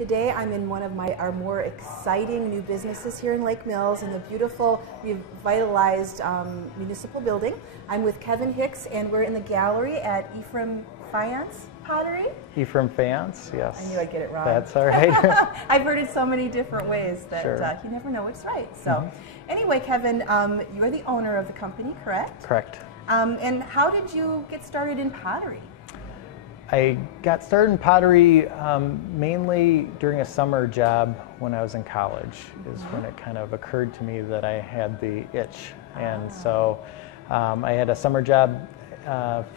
Today I'm in one of our more exciting new businesses here in Lake Mills in the beautiful revitalized municipal building. I'm with Kevin Hicks and we're in the gallery at Ephraim Pottery. Ephraim Fans, yes. I knew I'd get it wrong. That's all right. I've heard it so many different ways that Sure. you never know what's right. So anyway, Kevin, you're the owner of the company, correct? Correct. And how did you get started in pottery? I got started in pottery mainly during a summer job when I was in college is when it kind of occurred to me that I had the itch. And so I had a summer job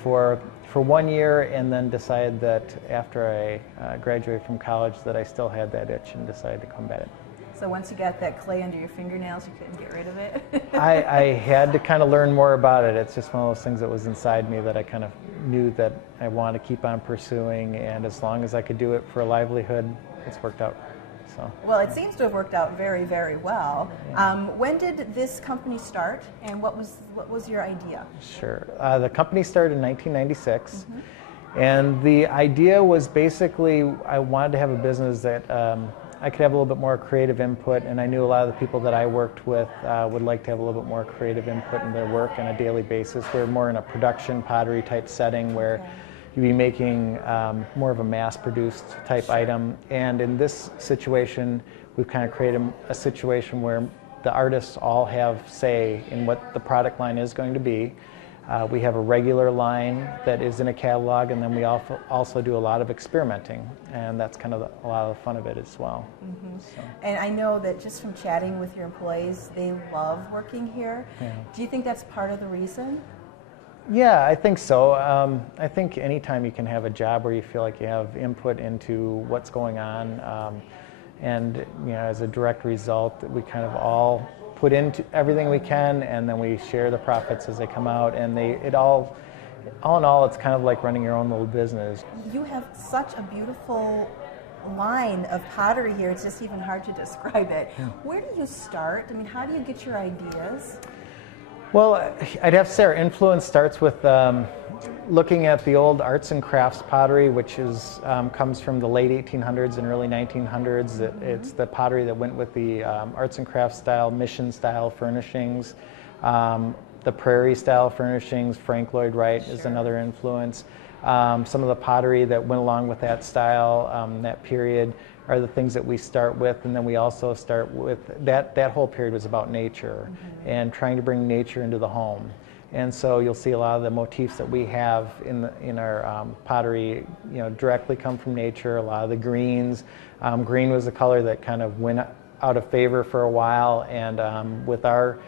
for 1 year and then decided that after I graduated from college that I still had that itch and decided to come back. So once you got that clay under your fingernails, you couldn't get rid of it? I had to kind of learn more about it. It's just one of those things that was inside me that I kind of knew that I wanted to keep on pursuing, and as long as I could do it for a livelihood, it's worked out. So. Well, it seems to have worked out very, very well. Yeah. When did this company start, and what was your idea? Sure. The company started in 1996, and the idea was basically I wanted to have a business that I could have a little bit more creative input, and I knew a lot of the people that I worked with would like to have a little bit more creative input in their work on a daily basis. We're more in a production pottery type setting where you'd be making more of a mass-produced type item. And in this situation, we've kind of created a situation where the artists all have say in what the product line is going to be. We have a regular line that is in a catalog, and then we also do a lot of experimenting, and that's kind of a lot of the fun of it as well. So. And I know that just from chatting with your employees, they love working here. Yeah. Do you think that's part of the reason? Yeah, I think so. I think anytime you can have a job where you feel like you have input into what's going on, and as a direct result, we kind of all put into everything we can, and then we share the profits as they come out, and all in all, it's kind of like running your own little business. You have such a beautiful line of pottery here, it's just even hard to describe it. Yeah. Where do you start? I mean, how do you get your ideas? Well, I'd have to say our influence starts with looking at the old arts and crafts pottery, which comes from the late 1800s and early 1900s. It's the pottery that went with the arts and crafts style, mission style furnishings, the prairie style furnishings. Frank Lloyd Wright is another influence. Some of the pottery that went along with that style, that period, are the things that we start with, and then we also start with that whole period was about nature and trying to bring nature into the home. And so you'll see a lot of the motifs that we have in our pottery, directly come from nature. A lot of the greens. Green was a color that kind of went out of favor for a while, and with our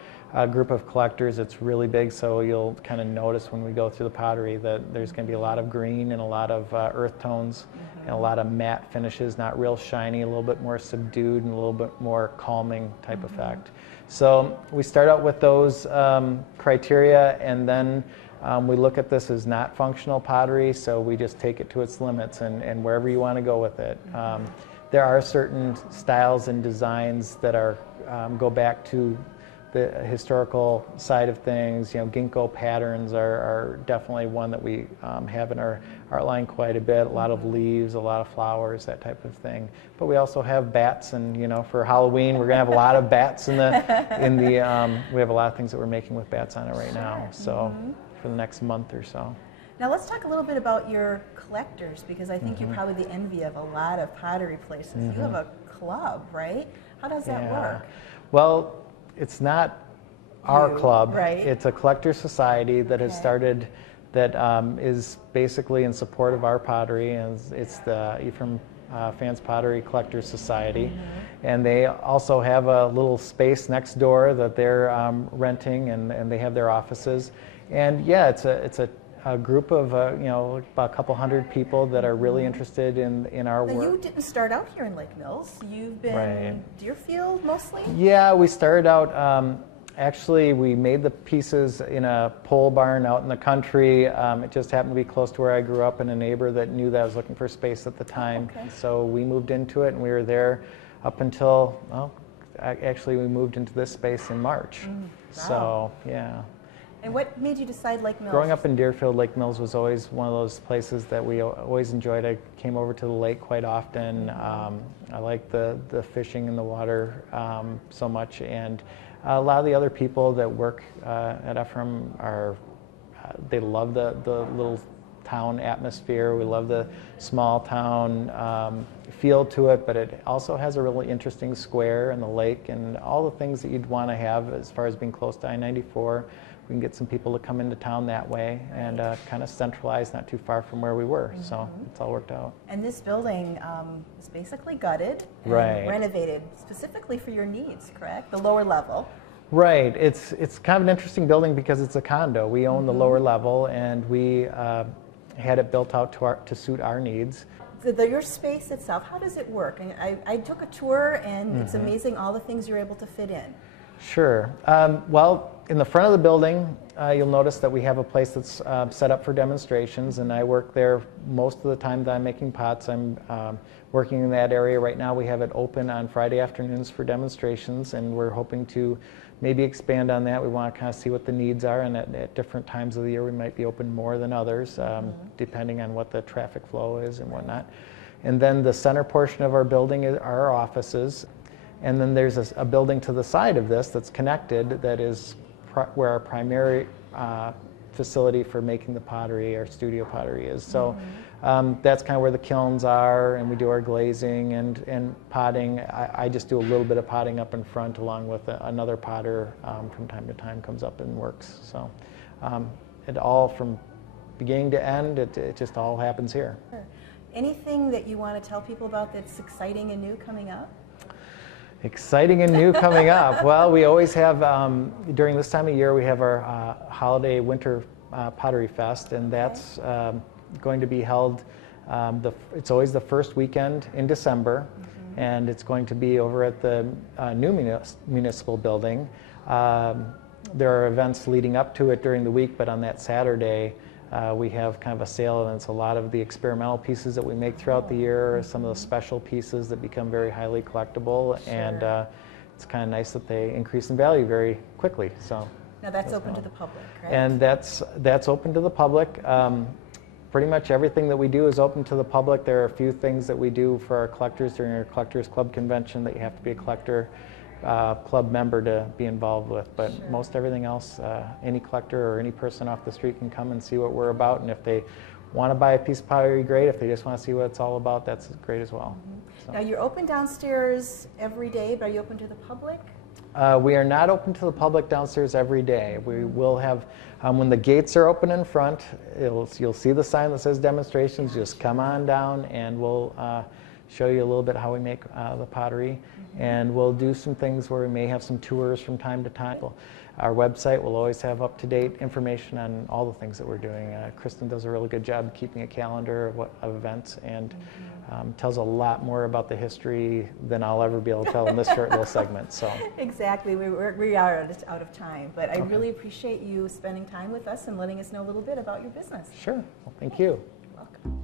group of collectors, it's really big. So you'll kind of notice when we go through the pottery that there's going to be a lot of green and a lot of earth tones and a lot of matte finishes, not real shiny, a little bit more subdued and a little bit more calming type effect. So we start out with those criteria, and then we look at this as not functional pottery, so we just take it to its limits and wherever you want to go with it. There are certain styles and designs that go back to the historical side of things. Ginkgo patterns are definitely one that we have in our art line quite a bit. A lot of leaves, a lot of flowers, that type of thing. But we also have bats, and for Halloween we're going to have a lot of bats we have a lot of things that we're making with bats on it right now. So for the next month or so. Now let's talk a little bit about your collectors, because I think you're probably the envy of a lot of pottery places. You have a club, right? How does that work? Well, it's not our club. Right. It's a collector society that has started that is basically in support of our pottery, and it's the Ephraim Fans Pottery Collectors Society. And they also have a little space next door that they're renting, and they have their offices. And it's a group of about a couple hundred people that are really interested in our work. You didn't start out here in Lake Mills. You've been Deerfield mostly? Yeah, we started out, actually we made the pieces in a pole barn out in the country. It just happened to be close to where I grew up, and a neighbor that knew that I was looking for space at the time. So we moved into it, and we were there up until, actually we moved into this space in March. So, yeah. And what made you decide Lake Mills? Growing up in Deerfield, Lake Mills was always one of those places that we always enjoyed. I came over to the lake quite often. I like the fishing in the water so much, and a lot of the other people that work at Ephraim they love the little town atmosphere. We love the small town feel to it, but it also has a really interesting square and the lake and all the things that you'd want to have as far as being close to I-94. We can get some people to come into town that way and kind of centralized, not too far from where we were. So it's all worked out. And this building is basically gutted and renovated specifically for your needs, correct? The lower level. Right. It's kind of an interesting building because it's a condo. We own the lower level, and we had it built out to suit our needs. Your space itself, how does it work? I took a tour, and it's amazing all the things you're able to fit in. Sure. Well, in the front of the building, you'll notice that we have a place that's set up for demonstrations, and I work there most of the time that I'm making pots. I'm working in that area right now. We have it open on Friday afternoons for demonstrations, and we're hoping to maybe expand on that. We want to kind of see what the needs are, and at different times of the year we might be open more than others, depending on what the traffic flow is and whatnot. And then the center portion of our building are our offices. And then there's a building to the side of this that's connected that is where our primary facility for making the pottery, our studio pottery is. So that's kind of where the kilns are, and we do our glazing and potting. I just do a little bit of potting up in front along with another potter from time to time comes up and works. So it all from beginning to end, it just all happens here. Sure. Anything that you want to tell people about that's exciting and new coming up? Exciting and new coming up. Well, we always have, during this time of year, we have our holiday winter pottery fest, and that's going to be held, it's always the first weekend in December, and it's going to be over at the new municipal building. There are events leading up to it during the week, but on that Saturday, we have kind of a sale, and it's a lot of the experimental pieces that we make throughout the year, some of the special pieces that become very highly collectible, and it's kind of nice that they increase in value very quickly. So now that's open to the public, correct? And that's open to the public. Pretty much everything that we do is open to the public. There are a few things that we do for our collectors during our Collectors Club convention that you have to be a collector club member to be involved with, but most everything else, any collector or any person off the street can come and see what we're about, and if they want to buy a piece of pottery, great. If they just want to see what it's all about, that's great as well. So. Now you're open downstairs every day, but are you open to the public? We are not open to the public downstairs every day. We will have, when the gates are open in front, you'll see the sign that says demonstrations. Just come on down and we'll show you a little bit how we make the pottery. And we'll do some things where we may have some tours from time to time. Our website will always have up-to-date information on all the things that we're doing. Kristen does a really good job keeping a calendar of events, and tells a lot more about the history than I'll ever be able to tell in this short little segment. So exactly, we are out of time, but I really appreciate you spending time with us and letting us know a little bit about your business. Sure, well, thank you. You're welcome.